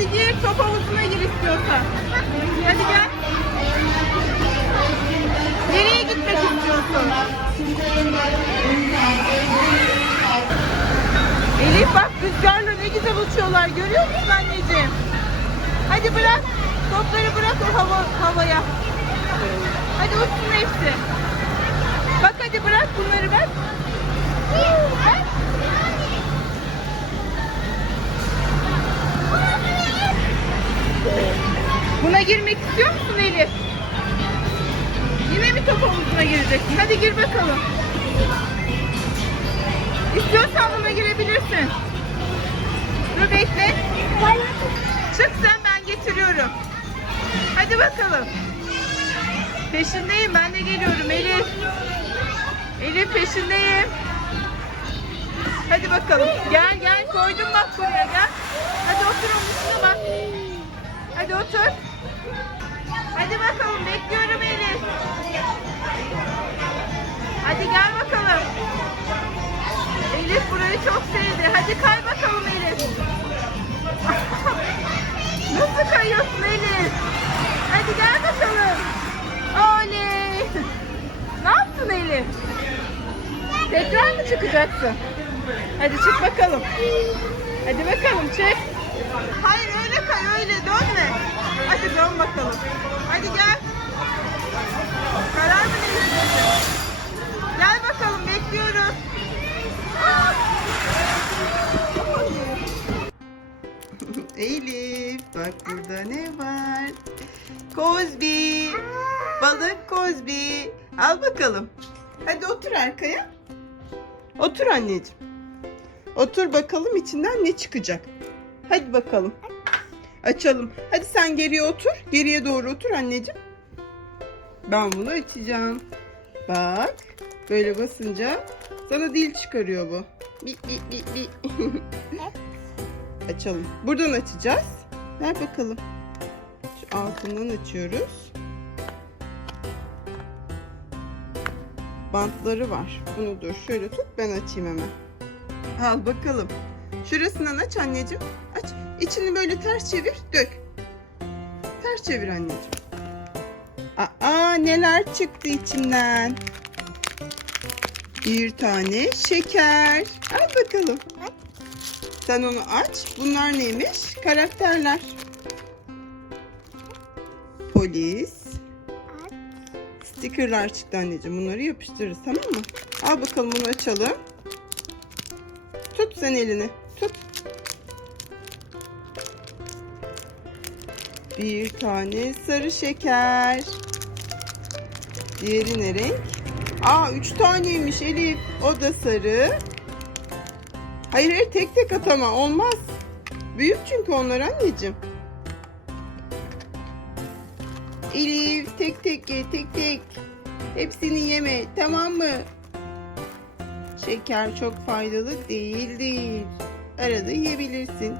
Hadi gir top havuzuna gir istiyorsan. Hadi gel. Nereye gitmek istiyorsun? Elif bak rüzgarla ne güzel uçuyorlar. Görüyor musun anneciğim? Hadi bırak. Topları bırak o hava, havaya. Hadi uçsun hepsi. Bak hadi bırak bunları bak. Buna girmek istiyor musun Elif? Yine mi top havuzuna gireceksin? Hadi gir bakalım. İstiyorsan buna girebilirsin. Dur bekle. Çık sen ben getiriyorum. Hadi bakalım. Peşindeyim ben de geliyorum Elif. Elif peşindeyim. Hadi bakalım. Gel gel koydum bak buraya gel. Hadi otur onun bak. Hadi otur. Hadi bakalım bekliyorum Elif. Hadi gel bakalım. Elif burayı çok sevdi. Hadi kay bakalım Elif. Nasıl kayıyorsun Elif? Hadi gel bakalım. Oley. Ne yaptın Elif? Tekrar mı çıkacaksın? Hadi çık bakalım. Hadi bakalım çık. Hayır öyle bakalım. Hadi gel. Karar mı vereceksin? Gel bakalım bekliyoruz. Elif bak burada ne var? Kozbi. Balık Kozbi. Al bakalım. Hadi otur arkaya. Otur anneciğim. Otur bakalım içinden ne çıkacak. Hadi bakalım. Açalım. Hadi sen geriye otur. Geriye doğru otur anneciğim. Ben bunu açacağım. Bak. Böyle basınca sana dil çıkarıyor bu. Bi, bi, bi, bi. Açalım. Buradan açacağız. Ver bakalım. Şu altından açıyoruz. Bantları var. Bunu dur şöyle tut ben açayım hemen. Al bakalım. Şurasından aç anneciğim. İçini böyle ters çevir. Dök. Ters çevir anneciğim. Aa neler çıktı içinden. Bir tane şeker. Al bakalım. Sen onu aç. Bunlar neymiş? Karakterler. Polis. Stickerlar çıktı anneciğim. Bunları yapıştırırız tamam mı? Al bakalım bunu açalım. Tut sen elini. Tut. Bir tane sarı şeker. Diğeri ne renk? Aa üç taneymiş Elif. O da sarı. Hayır hayır tek tek at ama olmaz. Büyük çünkü onlar anneciğim. Elif tek tek ye tek tek. Hepsini yeme tamam mı? Şeker çok faydalı değildir. Arada yiyebilirsin.